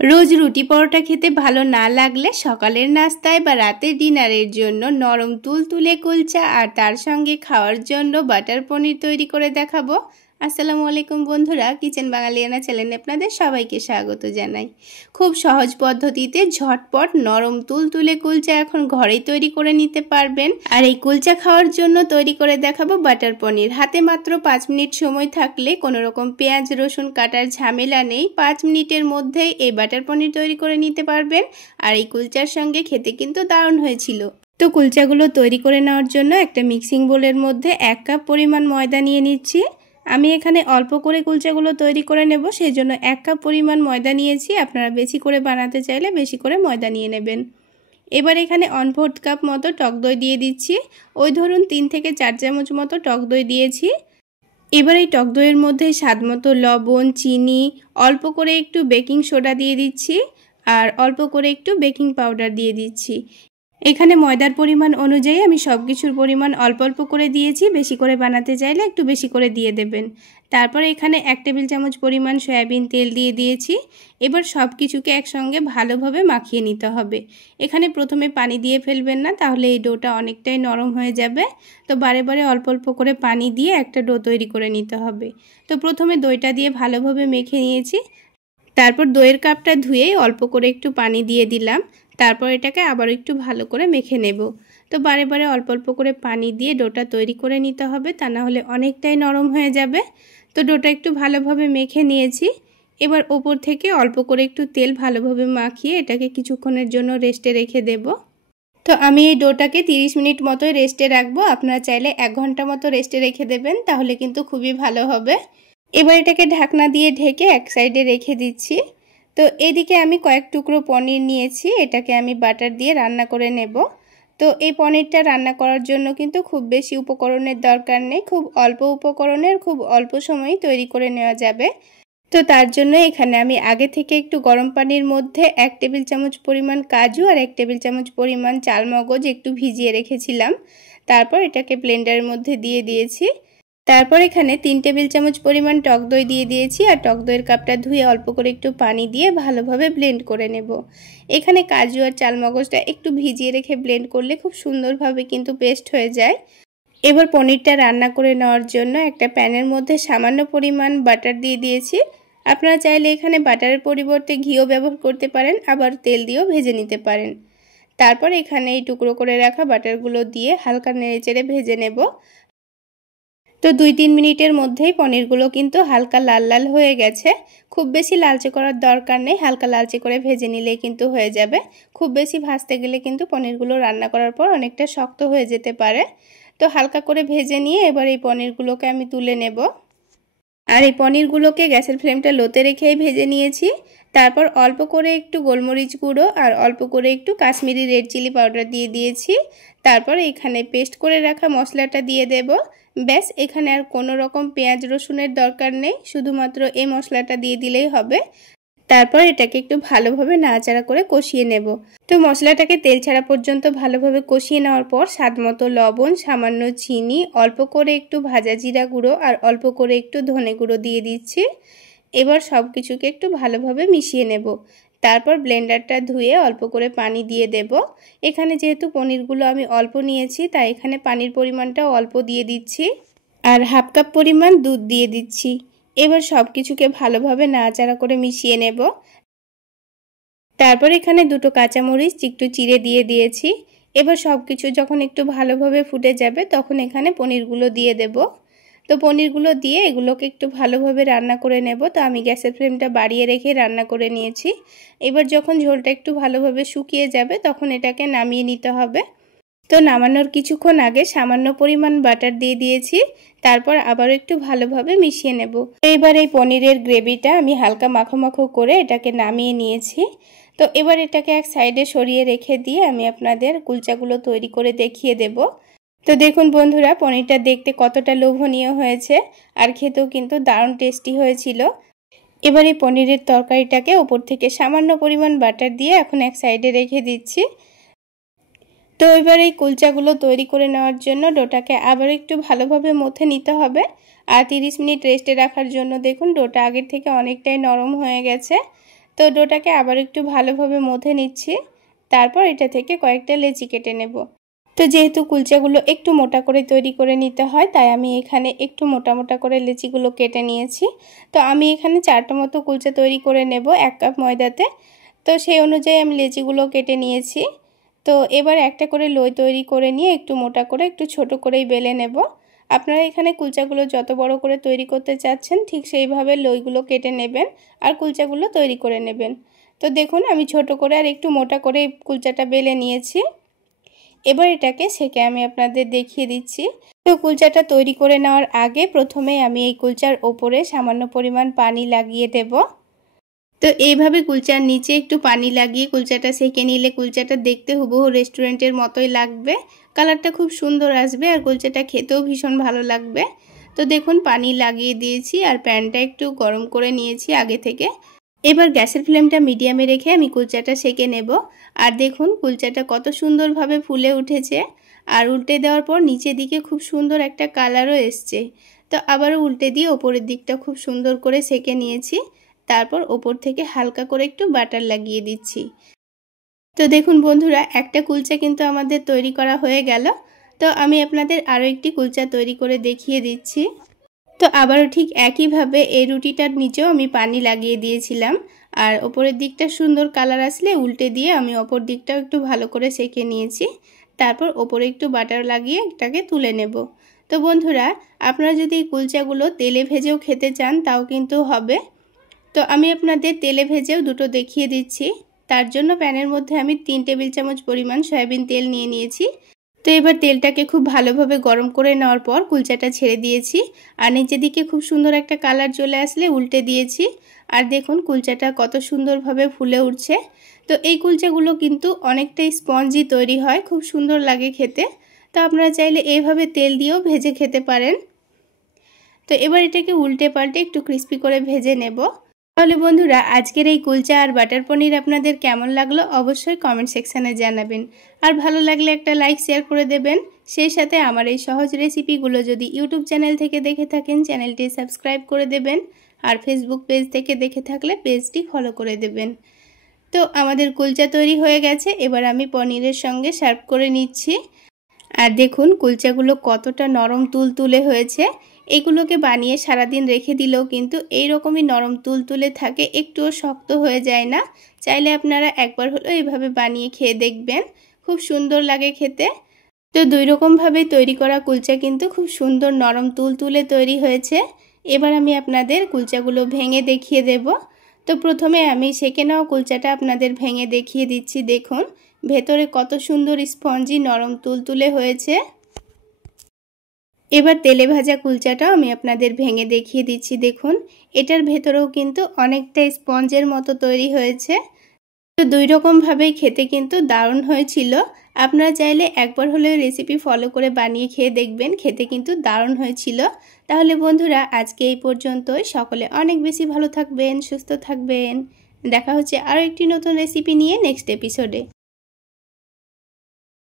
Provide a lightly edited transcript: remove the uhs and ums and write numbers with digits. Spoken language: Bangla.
रोज रुटी परोटा खेते भालो ना लागले सकालेर नास्ताय बा रातेर डिनारेर जोन्नो नरम तुलतुले कुलचा और तार संगे खाওয়ার জন্য बाटार पनिर तैरी करे देखाबो। আসসালামু আলাইকুম বন্ধুরা, কিচেন বাঙালিয়ানা চ্যানেলে আপনাদের সবাইকে স্বাগত জানাই। খুব সহজ পদ্ধতিতে ঝটপট নরম তুলতুলে কুলচা এখন ঘরেই তৈরি করে নিতে পারবেন। আর এই কুলচা খাওয়ার জন্য তৈরি করে দেখাবো বাটার পনির। হাতে মাত্র 5 মিনিট সময় থাকলে কোনো রকম পেঁয়াজ রসুন কাটার ঝামেলা নেই, 5 মিনিটের মধ্যে এই বাটার পনির তৈরি করে নিতে পারবেন। আর এই কুলচার সঙ্গে খেতে কিন্তু দারুণ হয়েছিল। তো কুলচাগুলো তৈরি করে নেওয়ার জন্য একটা মিক্সিং বোলের মধ্যে 1 কাপ পরিমাণ ময়দা নিয়ে নিচ্ছি। আমি এখানে অল্প করে কুলচাগুলো তৈরি করে নেব, সেজন্য 1 কাপ পরিমাণ ময়দা নিয়েছি। আপনারা বেশি করে বানাতে চাইলে বেশি করে ময়দা নিয়ে নেবেন। এবার এখানে 1/4 কাপ মতো টক দই দিয়ে দিচ্ছি। ওই ধরুন 3 থেকে 4 চামচ মতো টক দই দিয়েছি। এবার এই টক দইয়ের মধ্যে স্বাদমতো লবণ, চিনি, অল্প করে একটু বেকিং সোডা দিয়ে দিচ্ছি আর অল্প করে একটু বেকিং পাউডার দিয়ে দিচ্ছি। এখানে ময়দার পরিমাণ অনুযায়ী আমি সবকিছুর পরিমাণ অল্প অল্প করে দিয়েছি, বেশি করে বানাতে চাইলে একটু বেশি করে দিয়ে দেবেন। তারপর এখানে 1 টেবিল চামচ পরিমাণ সয়াবিন তেল দিয়ে দিয়েছি। এবার সবকিছুকে একসঙ্গে ভালোভাবে মাখিয়ে নিতে হবে। এখানে প্রথমে পানি দিয়ে ফেলবেন না, তাহলে এই ডোটা অনেকটাই নরম হয়ে যাবে। তো বারে বারে অল্প অল্প করে পানি দিয়ে একটা ডো তৈরি করে নিতে হবে। তো প্রথমে দইটা দিয়ে ভালোভাবে মেখে নিয়েছি। তারপর দইয়ের কাপটা ধুয়ে অল্প করে একটু পানি দিয়ে দিলাম। তারপর এটাকে আবার একটু ভালো করে মেখে নেব। তো বারে বারে অল্প অল্প করে পানি দিয়ে ডোটা তৈরি করে নিতে হবে, তা না হলে অনেকটাই নরম হয়ে যাবে। তো ডোটা একটু ভালোভাবে মেখে নিয়েছি। এবার ওপর থেকে অল্প করে একটু তেল ভালোভাবে মাখিয়ে এটাকে কিছুক্ষণের জন্য রেস্টে রেখে দেব। তো আমি এই ডোটাকে 30 মিনিট মতো রেস্টে রাখবো। আপনারা চাইলে 1 ঘন্টা মতো রেস্টে রেখে দেবেন, তাহলে কিন্তু খুবই ভালো হবে। এবার এটাকে ঢাকনা দিয়ে ঢেকে এক সাইডে রেখে দিচ্ছি। তো এদিকে আমি কয়েক টুকরো পনির নিয়েছি, এটাকে আমি বাটার দিয়ে রান্না করে নেব। তো এই পনিরটা রান্না করার জন্য কিন্তু খুব বেশি উপকরণের দরকার নেই, খুব অল্প উপকরণের খুব অল্প সময়ে তৈরি করে নেওয়া যাবে। তো তার জন্য এখানে আমি আগে থেকে একটু গরম পানির মধ্যে 1 টেবিল চামচ পরিমাণ কাজু আর 1 টেবিল চামচ পরিমাণ চালমগজ একটু ভিজিয়ে রেখেছিলাম। তারপর এটাকে ব্লেন্ডারের মধ্যে দিয়ে দিয়েছি। তারপর এখানে 3 টেবিল চামচ পরিমাণ টক দই দিয়ে দিয়েছি আর টক দইয়ের কাপটা ধুয়ে অল্প করে একটু পানি দিয়ে ভালোভাবে ব্লেন্ড করে নেব। এখানে কাজু আর চালমগজটা একটু ভিজিয়ে রেখে ব্লেন্ড করলে খুব সুন্দরভাবে কিন্তু পেস্ট হয়ে যায়। এবার পনিরটা রান্না করে নেওয়ার জন্য একটা প্যানের মধ্যে সামান্য পরিমাণ বাটার দিয়ে দিয়েছি। আপনারা চাইলে এখানে বাটারের পরিবর্তে ঘিও ব্যবহার করতে পারেন, আবার তেল দিয়েও ভেজে নিতে পারেন। তারপর এখানে এই টুকরো করে রাখা বাটারগুলো দিয়ে হালকা নেড়েচেড়ে ভেজে নেব। তো 2-3 মিনিটের মধ্যেই পনিরগুলো কিন্তু হালকা লাল লাল হয়ে গেছে। খুব বেশি লালচে করার দরকার নেই, হালকা লালচে করে ভেজে নিলেই কিন্তু হয়ে যাবে। খুব বেশি ভাজতে গেলে কিন্তু পনিরগুলো রান্না করার পর অনেকটা শক্ত হয়ে যেতে পারে। তো হালকা করে ভেজে নিয়ে এবার এই পনিরগুলোকে আমি তুলে নেব। আর এই পনিরগুলোকে গ্যাসের ফ্লেমটা লোতে রেখেই ভেজে নিয়েছি। তারপর অল্প করে একটু গোলমরিচ গুঁড়ো আর অল্প করে একটু কাশ্মীরি রেড চিলি পাউডার দিয়ে দিয়েছি। তারপর এখানে পেস্ট করে রাখা মশলাটা দিয়ে দেব। ব্যাস, এখানে আর কোনো রকম পেঁয়াজ রসুনের দরকার নেই, শুধুমাত্র এই মশলাটা দিয়ে দিলেই হবে। তারপর এটাকে একটু ভালোভাবে নাড়াচাড়া করে কষিয়ে নেব। তো মশলাটাকে তেল ছাড়া পর্যন্ত ভালোভাবে কষিয়ে নেওয়ার পর স্বাদমতো লবণ, সামান্য চিনি, অল্প করে একটু ভাজা জিরা গুঁড়ো আর অল্প করে একটু ধনে গুঁড়ো দিয়ে দিচ্ছি। এবার সব কিছুকে একটু ভালোভাবে মিশিয়ে নেব। তারপর ব্লেন্ডারটা ধুয়ে অল্প করে পানি দিয়ে দেব। এখানে যেহেতু পনিরগুলো আমি অল্প নিয়েছি, তাই এখানে পানির পরিমাণটাও অল্প দিয়ে দিচ্ছি আর 1/2 কাপ পরিমাণ দুধ দিয়ে দিচ্ছি। এবার সব কিছুকে ভালোভাবে নাড়াচাড়া করে মিশিয়ে নেব। তারপর এখানে 2টো কাঁচামরিচ একটু চিড়ে দিয়ে দিয়েছি। এবার সব কিছু যখন একটু ভালোভাবে ফুটে যাবে তখন এখানে পনিরগুলো দিয়ে দেব। তো পনিরগুলো দিয়ে এগুলোকে একটু ভালোভাবে রান্না করে নেব। তো আমি গ্যাসের ফ্লেমটা বাড়িয়ে রেখে রান্না করে নিয়েছি। এবার যখন ঝোলটা একটু ভালোভাবে শুকিয়ে যাবে তখন এটাকে নামিয়ে নিতে হবে। তো নামানোর কিছুক্ষণ আগে সামান্য পরিমাণ বাটার দিয়ে দিয়েছি। তারপর আবার একটু ভালোভাবে মিশিয়ে নেব। এইবার এই পনিরের গ্রেভিটা আমি হালকা মাখো মাখো করে এটাকে নামিয়ে নিয়েছি। তো এবার এটাকে এক সাইডে সরিয়ে রেখে দিয়ে আমি আপনাদের কুলচাগুলো তৈরি করে দেখিয়ে দেব। তো দেখুন বন্ধুরা, পনিরটা দেখতে কতটা লোভনীয় হয়েছে আর খেতেও কিন্তু দারুণ টেস্টি হয়েছিল। এবার এই পনিরের তরকারিটাকে ওপর থেকে সামান্য পরিমাণ বাটার দিয়ে এখন এক সাইডে রেখে দিচ্ছি। তো এবার এই কুলচাগুলো তৈরি করে নেওয়ার জন্য ডোটাকে আবার একটু ভালোভাবে মথে নিতে হবে আর 30 মিনিট রেস্টে রাখার জন্য দেখুন ডোটা আগের থেকে অনেকটাই নরম হয়ে গেছে। তো তো ডোটাকে আবার একটু ভালোভাবে মথে নিচ্ছি। তারপর এটা থেকে কয়েকটা লেচি কেটে নেব। তো যেহেতু কুলচাগুলো একটু মোটা করে তৈরি করে নিতে হয়, তাই আমি এখানে একটু মোটা মোটা করে লেচিগুলো কেটে নিয়েছি। তো আমি এখানে 4টা মতো কুলচা তৈরি করে নেব 1 কাপ ময়দাতে। তো সেই অনুযায়ী আমি লেচিগুলো কেটে নিয়েছি। তো এবার একটা করে লই তৈরি করে নিয়ে একটু মোটা করে একটু ছোট করেই বেলে নেব। আপনারা এখানে কুলচাগুলো যত বড় করে তৈরি করতে চাচ্ছেন ঠিক সেইভাবে লইগুলো কেটে নেবেন আর কুলচাগুলো তৈরি করে নেবেন। তো দেখুন আমি ছোট করে আর একটু মোটা করে কুলচাটা বেলে নিয়েছি। এবার এটাকে সেকে আমি আপনাদের দেখিয়ে দিচ্ছি। তো কুলচাটা তৈরি করে নেওয়ার আগে প্রথমে আমি এই কুলচার ওপরে সামান্য পরিমাণ পানি লাগিয়ে দেব। তো এইভাবে কুলচার নিচে একটু পানি লাগিয়ে কুলচাটা সেকে নিলে কুলচাটা দেখতে হুবহু রেস্টুরেন্টের মতোই লাগবে। কালারটা খুব সুন্দর আসবে আর কুলচাটা খেতেও ভীষণ ভালো লাগবে। তো দেখুন পানি লাগিয়ে দিয়েছি আর প্যানটা একটু গরম করে নিয়েছি আগে থেকে। এবার গ্যাসের ফ্লেমটা মিডিয়ামে রেখে আমি কুলচাটা সেকে নেব। আর দেখুন কুলচাটা কত সুন্দরভাবে ফুলে উঠেছে আর উল্টে দেওয়ার পর নিচের দিকে খুব সুন্দর একটা কালারও এসছে। তো আবারও উল্টে দিয়ে ওপরের দিকটা খুব সুন্দর করে সেকে নিয়েছি। তারপর ওপর থেকে হালকা করে একটু বাটার লাগিয়ে দিচ্ছি। তো দেখুন বন্ধুরা, একটা কুলচা কিন্তু আমাদের তৈরি করা হয়ে গেল। তো আমি আপনাদের আরও একটি কুলচা তৈরি করে দেখিয়ে দিচ্ছি। তো আবারও ঠিক একইভাবে এই রুটিটার নিচেও আমি পানি লাগিয়ে দিয়েছিলাম আর ওপরের দিকটা সুন্দর কালার আসলে উল্টে দিয়ে আমি অপর দিকটাও একটু ভালো করে সেকে নিয়েছি। তারপর ওপরে একটু বাটার লাগিয়ে এটাকে তুলে নেব। তো বন্ধুরা, আপনারা যদি এই কুলচাগুলো তেলে ভেজেও খেতে চান তাও কিন্তু হবে। তো আমি আপনাদের তেলে ভেজেও দুটো দেখিয়ে দিচ্ছি। তার জন্য প্যানের মধ্যে আমি 3 টেবিল চামচ পরিমাণ সয়াবিন তেল নিয়ে নিয়েছি। তো এবার তেলটাকে খুব ভালোভাবে গরম করে নেওয়ার পর কুলচাটা ছেড়ে দিয়েছি আর নিচের দিকে খুব সুন্দর একটা কালার চলে আসলে উল্টে দিয়েছি। আর দেখুন কুলচাটা কত সুন্দরভাবে ফুলে উঠছে। তো এই কুলচাগুলো কিন্তু অনেকটাই স্পঞ্জি তৈরি হয়, খুব সুন্দর লাগে খেতে। তো আপনারা চাইলে এইভাবে তেল দিয়েও ভেজে খেতে পারেন। তো এবার এটাকে উল্টে পাল্টে একটু ক্রিস্পি করে ভেজে নেব। তাহলে বন্ধুরা, আজকের এই কুলচা আর বাটার পনির আপনাদের কেমন লাগলো অবশ্যই কমেন্ট সেকশানে জানাবেন। আর ভালো লাগলে একটা লাইক শেয়ার করে দেবেন। সেই সাথে আমার এই সহজ রেসিপিগুলো যদি ইউটিউব চ্যানেল থেকে দেখে থাকেন চ্যানেলটি সাবস্ক্রাইব করে দেবেন আর ফেসবুক পেজ থেকে দেখে থাকলে পেজটি ফলো করে দেবেন। তো আমাদের কুলচা তৈরি হয়ে গেছে। এবার আমি পনিরের সঙ্গে সার্ভ করে নিচ্ছি। আর দেখুন কুলচাগুলো কতটা নরম তুলতুলে হয়েছে। এগুলোকে বানিয়ে সারাদিন রেখে দিলেও কিন্তু এই রকমই নরম তুলতুলে থাকে, একটুও শক্ত হয়ে যায় না। চাইলে আপনারা একবার হলেও এইভাবে বানিয়ে খেয়ে দেখবেন, খুব সুন্দর লাগে খেতে। তো 2 রকমভাবে তৈরি করা কুলচা কিন্তু খুব সুন্দর নরম তুলতুলে তৈরি হয়েছে। এবার আমি আপনাদের কুলচাগুলো ভেঙে দেখিয়ে দেব। তো প্রথমে আমি সেকে নেওয়া কুলচাটা আপনাদের ভেঙে দেখিয়ে দিচ্ছি। দেখুন ভেতরে কত সুন্দর স্পঞ্জি নরম তুলতুলে হয়েছে। এবার তেলে ভাজা কুলচাটাও আমি আপনাদের ভেঙে দেখিয়ে দিচ্ছি। দেখুন এটার ভেতরেও কিন্তু অনেকটা স্পঞ্জের মতো তৈরি হয়েছে। তো 2 রকমভাবেই খেতে কিন্তু দারুণ হয়েছিল। আপনারা চাইলে একবার হলেও রেসিপি ফলো করে বানিয়ে খেয়ে দেখবেন, খেতে কিন্তু দারুণ হয়েছিল। তাহলে বন্ধুরা, আজকে এই পর্যন্তই। সকলে অনেক বেশি ভালো থাকবেন, সুস্থ থাকবেন। দেখা হচ্ছে আরও একটি নতুন রেসিপি নিয়ে নেক্সট এপিসোডে।